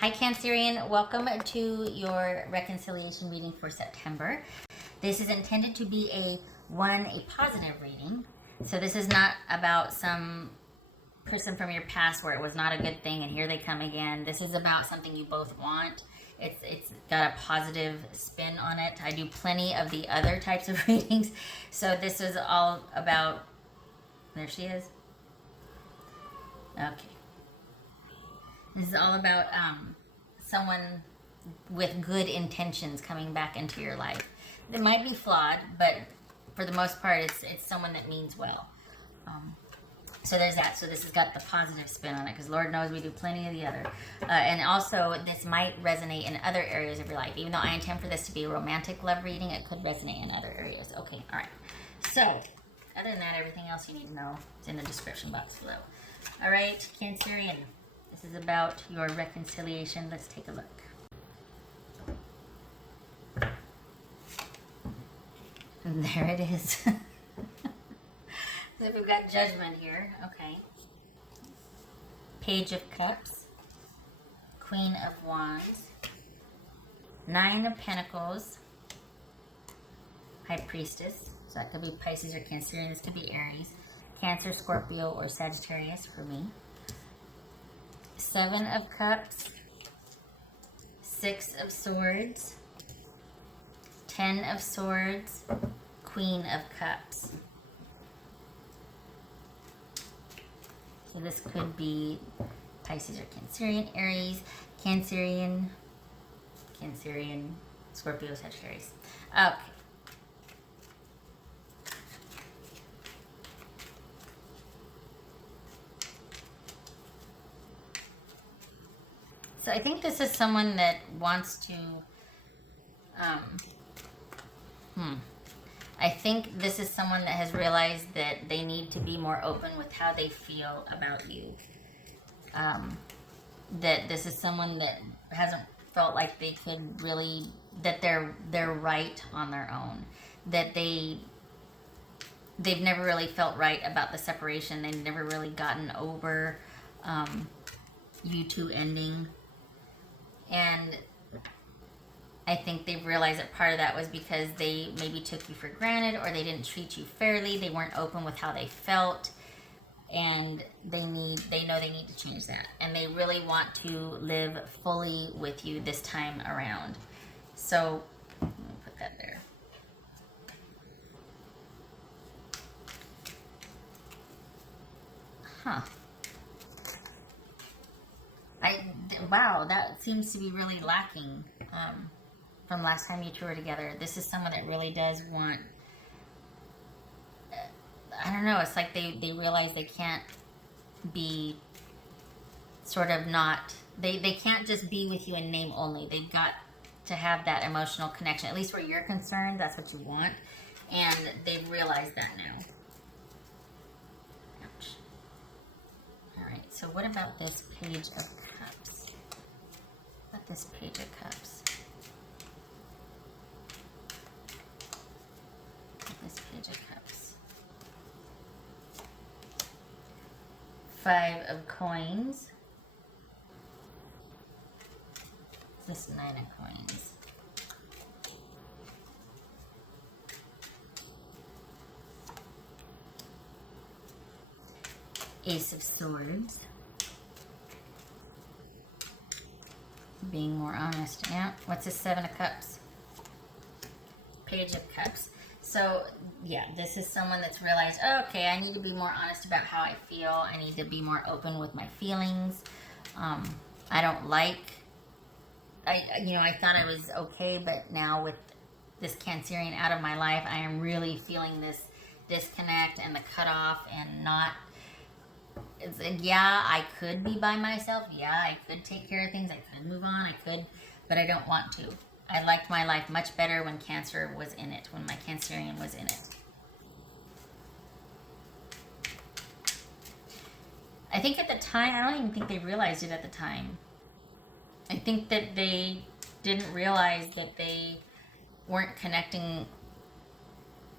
Hi Cancerian, welcome to your reconciliation reading for September. This is intended to be a positive reading. So this is not about some person from your past where it was not a good thing and here they come again. This is about something you both want. It's got a positive spin on it. I do plenty of the other types of readings. So this is all about, there she is. Okay. This is all about someone with good intentions coming back into your life. They might be flawed, but for the most part, it's someone that means well. So there's that. So this has got the positive spin on it because Lord knows we do plenty of the other. And also, this might resonate in other areas of your life. Even though I intend for this to be a romantic love reading, it could resonate in other areas. Okay, all right. So, other than that, everything else you need to know is in the description box below. All right, Cancerian. This is about your reconciliation. Let's take a look. And there it is. So we've got Judgment here. Okay. Page of Cups. Queen of Wands. Nine of Pentacles. High Priestess. So that could be Pisces or Cancerian. This could be Aries. Cancer, Scorpio, or Sagittarius for me. Seven of Cups, Six of Swords, 10 of Swords, Queen of Cups. So this could be Pisces or Cancerian, Aries, Cancerian, Scorpio, Sagittarius. Okay. So I think this is someone that wants to, I think this is someone that has realized that they need to be more open with how they feel about you. That this is someone that hasn't felt like they could really, that they're right on their own. That they've never really felt right about the separation. They've never really gotten over you two ending. And I think they've realized that part of that was because they maybe took you for granted or they didn't treat you fairly. They weren't open with how they felt. And they know they need to change that. And they really want to live fully with you this time around. So, let me put that there. Huh. Wow, that seems to be really lacking from last time you two were together. This is someone that really does want, I don't know, it's like they realize they can't be sort of not, they can't just be with you in name only. They've got to have that emotional connection. At least where you're concerned, that's what you want. And they've realized that now. Ouch. Alright, so what about this Page of Cups? This Page of Cups. This Page of Cups. Five of Coins. This Nine of Coins. Ace of Swords. Being more honest. Yeah. What's this Seven of Cups? Page of Cups. So, yeah, this is someone that's realized, oh, okay, I need to be more honest about how I feel. I need to be more open with my feelings. I don't like, I thought I was okay, but now with this Cancerian out of my life, I am really feeling this disconnect and the cutoff and not, yeah, I could be by myself. Yeah, I could take care of things. I could move on. I could, but I don't want to. I liked my life much better when Cancer was in it, when my Cancerian was in it. I think at the time, I don't even think they realized it at the time. I think that they didn't realize that they weren't connecting,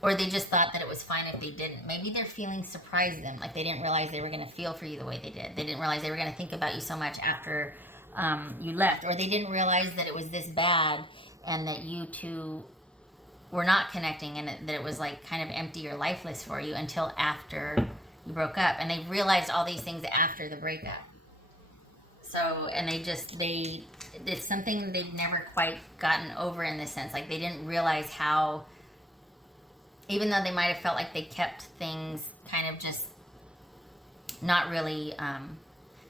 or they just thought that it was fine if they didn't. Maybe their feelings surprised them. Like they didn't realize they were going to feel for you the way they did. They didn't realize they were going to think about you so much after you left, or they didn't realize that it was this bad and that you two were not connecting, and that it was like kind of empty or lifeless for you until after you broke up. And they realized all these things after the breakup. So, and it's something they've never quite gotten over, in this sense. Like, they didn't realize how, even though they might have felt like they kept things kind of just not really,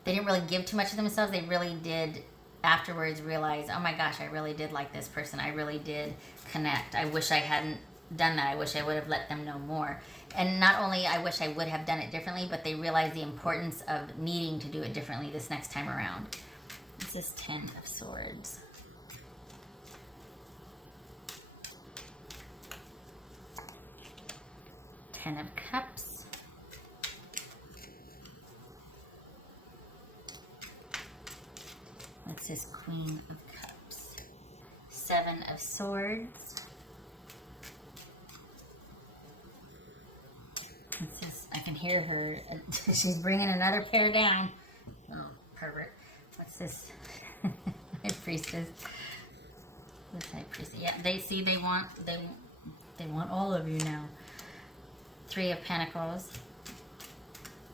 they didn't really give too much of themselves. They really did afterwards realize, oh my gosh, I really did like this person. I really did connect. I wish I hadn't done that. I wish I would have let them know more. And not only I wish I would have done it differently, but they realize the importance of needing to do it differently this next time around. This is 10 of Swords. Ten of Cups. What's this? Queen of Cups. Seven of Swords. What's this? I can hear her. She's bringing another pair down. Oh, pervert. What's this? High Priestess. What's High Priestess? Yeah, they want all of you now. Three of Pentacles.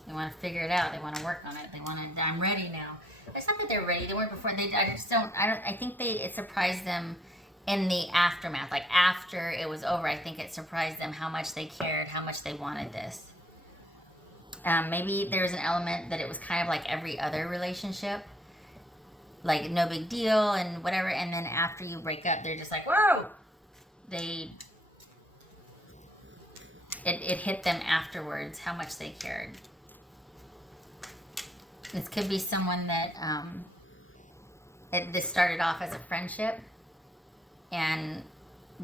They want to figure it out. They want to work on it. They want to. I'm ready now. It's not that they're ready. They weren't before. I think it surprised them in the aftermath. Like, after it was over, I think it surprised them how much they cared, how much they wanted this. Maybe there's an element that it was kind of like every other relationship. Like, no big deal and whatever. And then after you break up, they're just like, whoa! It hit them afterwards how much they cared. This could be someone that this started off as a friendship, and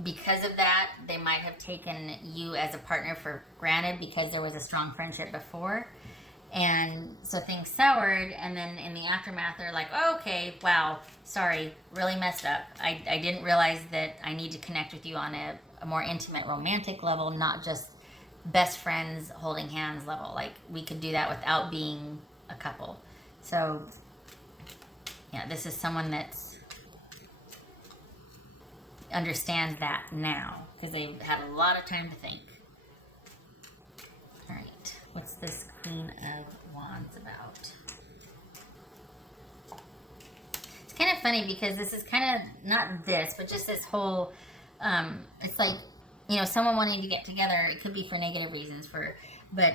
because of that, they might have taken you as a partner for granted because there was a strong friendship before. And so things soured, and then in the aftermath, they're like, oh, okay, wow, sorry, really messed up. I didn't realize that I need to connect with you on a more intimate, romantic level, not just best friends holding hands level. Like, we could do that without being a couple. So, yeah, this is someone that's understands that now because they've had a lot of time to think. All right, what's this Queen of Wands about? It's kind of funny because this is kind of not this, but just this whole. It's like, someone wanting to get together. It could be for negative reasons, but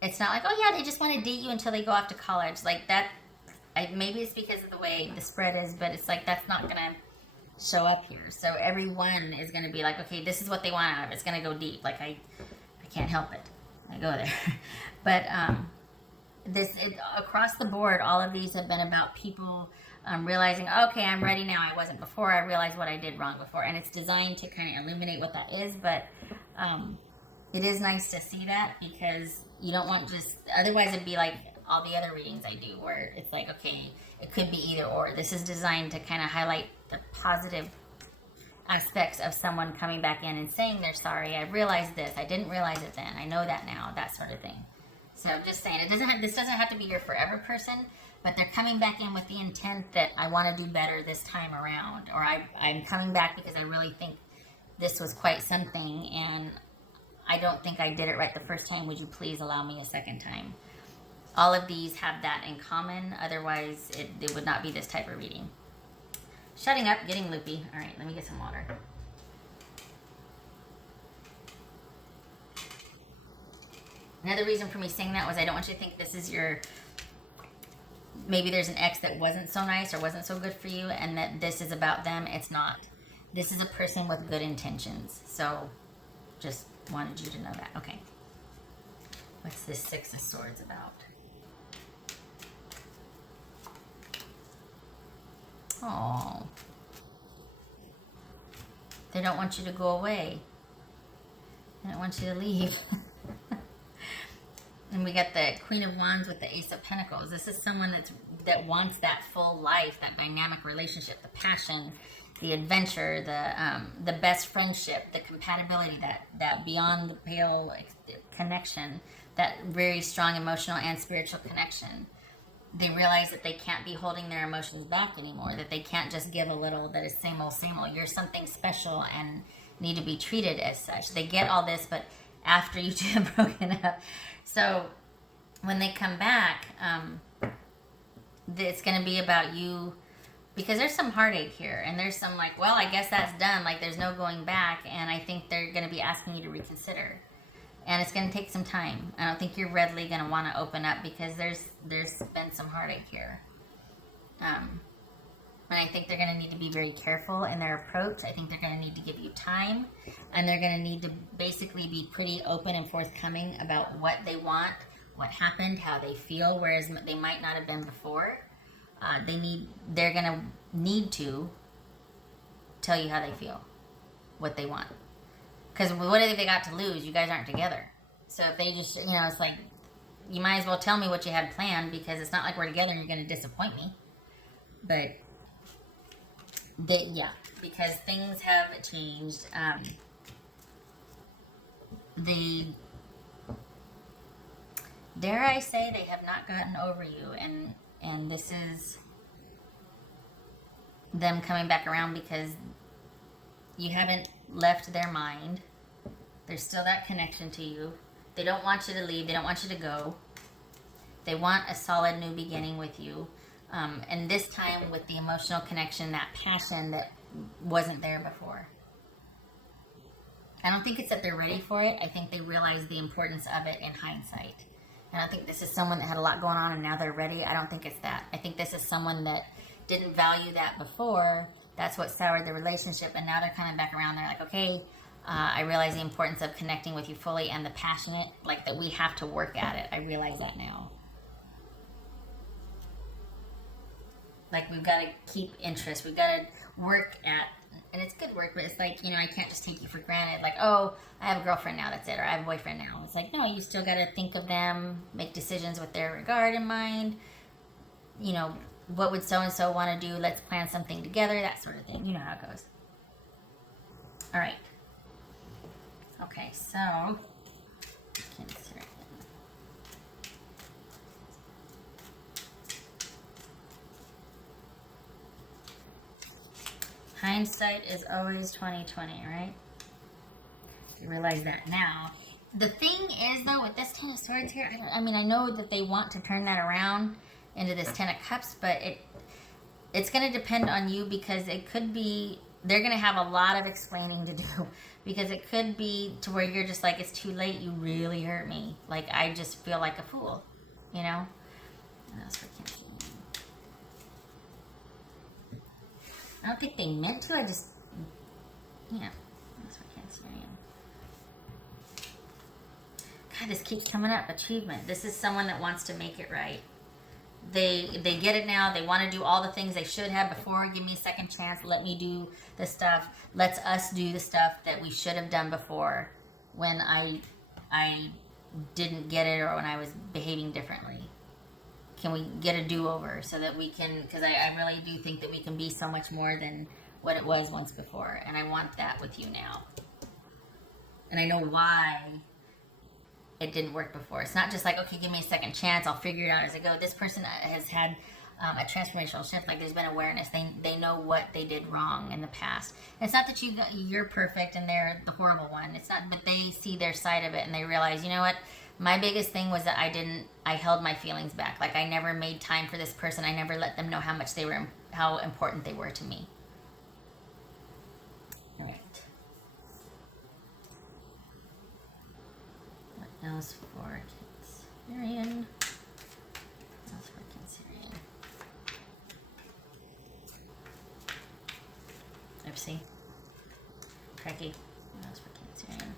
it's not like, oh yeah, they just want to date you until they go off to college. Like that. Maybe it's because of the way the spread is, but it's like that's not gonna show up here. So everyone is going to be like, okay, this is what they want out of it. It's going to go deep. Like, I can't help it. I go there. But across the board, all of these have been about people realizing, okay, I'm ready now. I wasn't before. I realized what I did wrong before. And it's designed to kind of illuminate what that is. But it is nice to see that, because you don't want just, otherwise it'd be like all the other readings I do where it's like, okay, it could be either or. This is designed to kind of highlight the positive aspects of someone coming back in and saying they're sorry. I realized this. I didn't realize it then. I know that now. That sort of thing. So I'm just saying, this doesn't have to be your forever person, but they're coming back in with the intent that I want to do better this time around, or I'm coming back because I really think this was quite something, and I don't think I did it right the first time. Would you please allow me a second time? All of these have that in common. Otherwise, it would not be this type of reading. Shutting up, getting loopy. All right, let me get some water. Another reason for me saying that was I don't want you to think this is your, maybe there's an ex that wasn't so nice or wasn't so good for you and that this is about them. It's not. This is a person with good intentions. So just wanted you to know that. Okay. What's this Six of Swords about? Oh, they don't want you to go away. They don't want you to leave. And we got the Queen of Wands with the Ace of Pentacles. This is someone that wants that full life, that dynamic relationship, the passion, the adventure, the best friendship, the compatibility, that beyond the pale connection, that very strong emotional and spiritual connection. They realize that they can't be holding their emotions back anymore, that they can't just give a little that is same old, same old. You're something special and need to be treated as such. They get all this, but after you two have broken up. So when they come back, it's going to be about you, because there's some heartache here, and there's some like, well, I guess that's done. Like, there's no going back, and I think they're going to be asking you to reconsider. And it's going to take some time. I don't think you're readily going to want to open up, because there's been some heartache here. And I think they're going to need to be very careful in their approach. I think they're going to need to give you time, and they're going to need to basically be pretty open and forthcoming about what they want, what happened, how they feel, whereas they might not have been before. They're going to need to tell you how they feel, what they want. Because what have they got to lose? You guys aren't together. So if they just, it's like, you might as well tell me what you had planned, because it's not like we're together and you're going to disappoint me. But, because things have changed. Dare I say, they have not gotten over you. And this is them coming back around, because you haven't left their mind. There's still that connection to you. They don't want you to leave. They don't want you to go. They want a solid new beginning with you. And this time with the emotional connection, that passion that wasn't there before. I don't think it's that they're ready for it. I think they realize the importance of it in hindsight. And I think this is someone that had a lot going on and now they're ready. I don't think it's that. I think this is someone that didn't value that before. That's what soured the relationship. And now they're kind of back around. They're like, okay, I realize the importance of connecting with you fully, and the passionate, like, that we have to work at it. I realize that now. Like, we've got to keep interest. We've got to work at, and it's good work, but it's like, I can't just take you for granted. Like, oh, I have a girlfriend now, that's it. Or I have a boyfriend now. It's like, no, you still got to think of them, make decisions with their regard in mind. What would so-and-so want to do? Let's plan something together, that sort of thing. You know how it goes. All right. Okay, so, hindsight is always 20/20, right? You realize that now. The thing is, though, with this Ten of Swords here, I know that they want to turn that around into this Ten of Cups, but it's going to depend on you, because it could be, they're going to have a lot of explaining to do, because it could be to where you're just like, it's too late, you really hurt me. Like, I just feel like a fool, What else for Cancer? I don't think they meant to, that's for Cancerian. God, this keeps coming up. Achievement. This is someone that wants to make it right. They get it now. They want to do all the things they should have before. Give me a second chance. Let me do the stuff. Let's us do the stuff that we should have done before, when I didn't get it, or when I was behaving differently. Can we get a do-over so that we can, because I really do think that we can be so much more than what it was once before. And I want that with you now. And I know why it didn't work before. It's not just like, okay, give me a second chance, I'll figure it out as I go. This person has had a transformational shift. Like, there's been awareness. They know what they did wrong in the past. And it's not that you're perfect and they're the horrible one. It's not, but they see their side of it and they realize, you know what? My biggest thing was that I held my feelings back. Like, I never made time for this person. I never let them know how important they were to me. All right. What else for Cancerian? What else for Cancerian? Oopsie. Cracky. What else for Cancerian?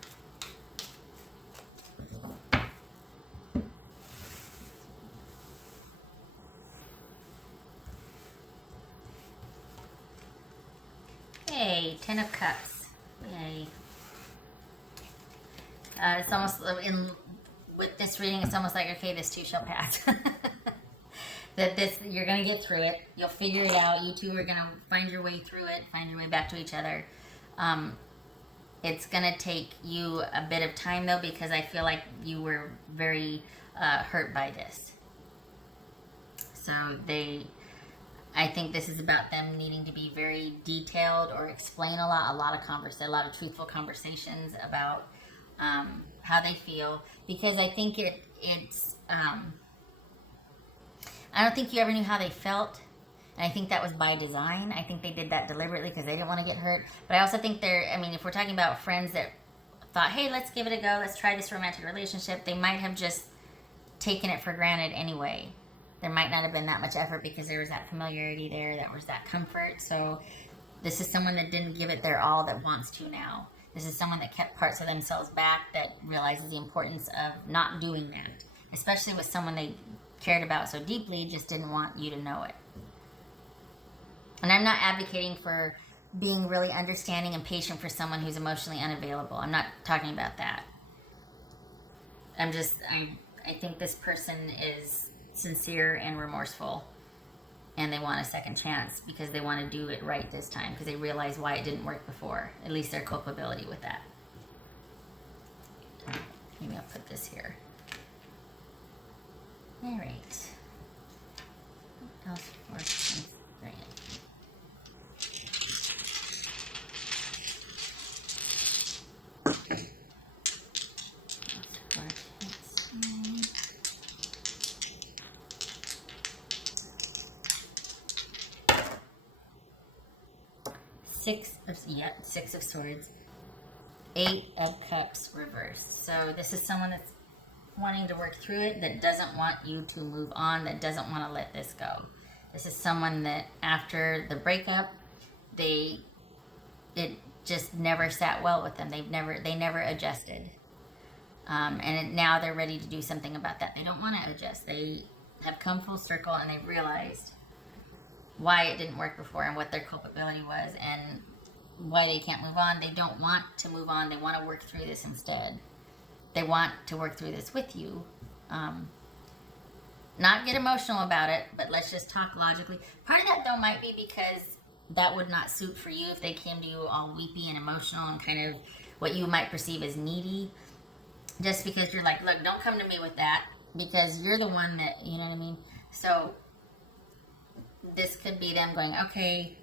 Hey, Ten of Cups. Yay. It's almost, with this reading, it's almost like, okay, this too shall pass. You're going to get through it. You'll figure it out. You two are going to find your way through it, find your way back to each other. It's going to take you a bit of time, though, because I feel like you were very hurt by this. So I think this is about them needing to be very detailed or explain a lot of truthful conversations about how they feel, because I think it's I don't think you ever knew how they felt. And I think that was by design. I think they did that deliberately because they didn't want to get hurt. But I also think if we're talking about friends that thought, hey, let's give it a go, let's try this romantic relationship, they might have just taken it for granted anyway. There might not have been that much effort because there was that familiarity there, that was that comfort. So this is someone that didn't give it their all that wants to now. This is someone that kept parts of themselves back, that realizes the importance of not doing that, especially with someone they cared about so deeply, just didn't want you to know it. And I'm not advocating for being really understanding and patient for someone who's emotionally unavailable. I'm not talking about that. I think this person is sincere and remorseful, and they want a second chance because they want to do it right this time, because they realize why it didn't work before, at least their culpability with that. Maybe I'll put this here. All right. What else works? Bring it. Six of Swords, 8 of Cups reversed. So this is someone that's wanting to work through it, that doesn't want you to move on, that doesn't want to let this go. This is someone that after the breakup, it just never sat well with them. They never adjusted. Now they're ready to do something about that. They don't want to adjust. They have come full circle and they realized why it didn't work before and what their culpability was and why they can't move on. They don't want to move on. They want to work through this instead. They want to work through this with you. Not get emotional about it, but let's just talk logically. Part of that, though, might be because that would not suit for you if they came to you all weepy and emotional and kind of what you might perceive as needy. Just because you're like, look, don't come to me with that, because you're the one that, you know what I mean? So this could be them going, okay,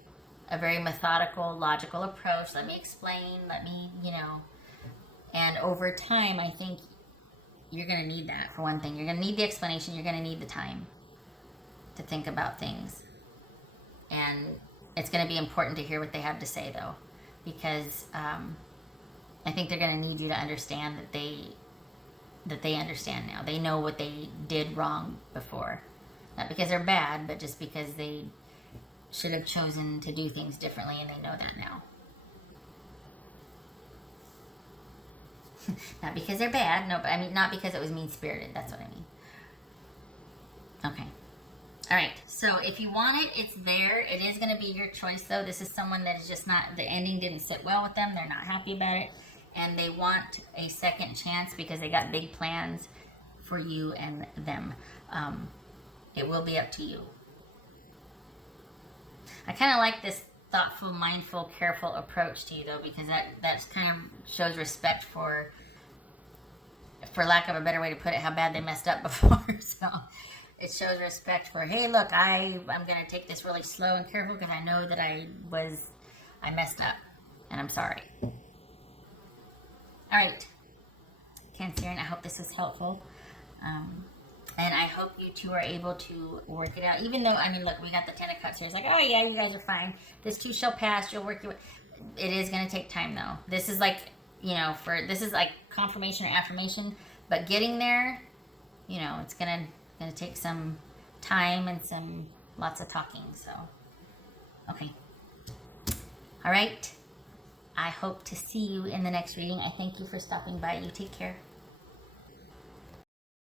a very methodical, logical approach. Let me explain. And over time, I think you're going to need that, for one thing. You're going to need the explanation. You're going to need the time to think about things. And it's going to be important to hear what they have to say, though, because I think they're going to need you to understand that they understand now. They know what they did wrong before. Not because they're bad, but just because they should have chosen to do things differently, and they know that now. Not because they're bad, no, but not because it was mean-spirited. That's what I mean. Okay. All right. So if you want it, it's there. It is going to be your choice, though. This is someone that is just not, the ending didn't sit well with them. They're not happy about it. And they want a second chance because they got big plans for you and them. It will be up to you. I kind of like this thoughtful, mindful, careful approach to you, though, because that kind of shows respect for lack of a better way to put it, how bad they messed up before. So it shows respect for, hey, look, I'm going to take this really slow and careful because I know that I messed up, and I'm sorry. All right, Cancerian, I hope this was helpful. And I hope you two are able to work it out. Even though, look, we got the 10 of Cups here. It's like, oh, yeah, you guys are fine. This too shall pass. You'll work your way. It is going to take time, though. This is like, this is like confirmation or affirmation. But getting there, it's going to take some time and lots of talking. So, okay. All right. I hope to see you in the next reading. I thank you for stopping by. You take care.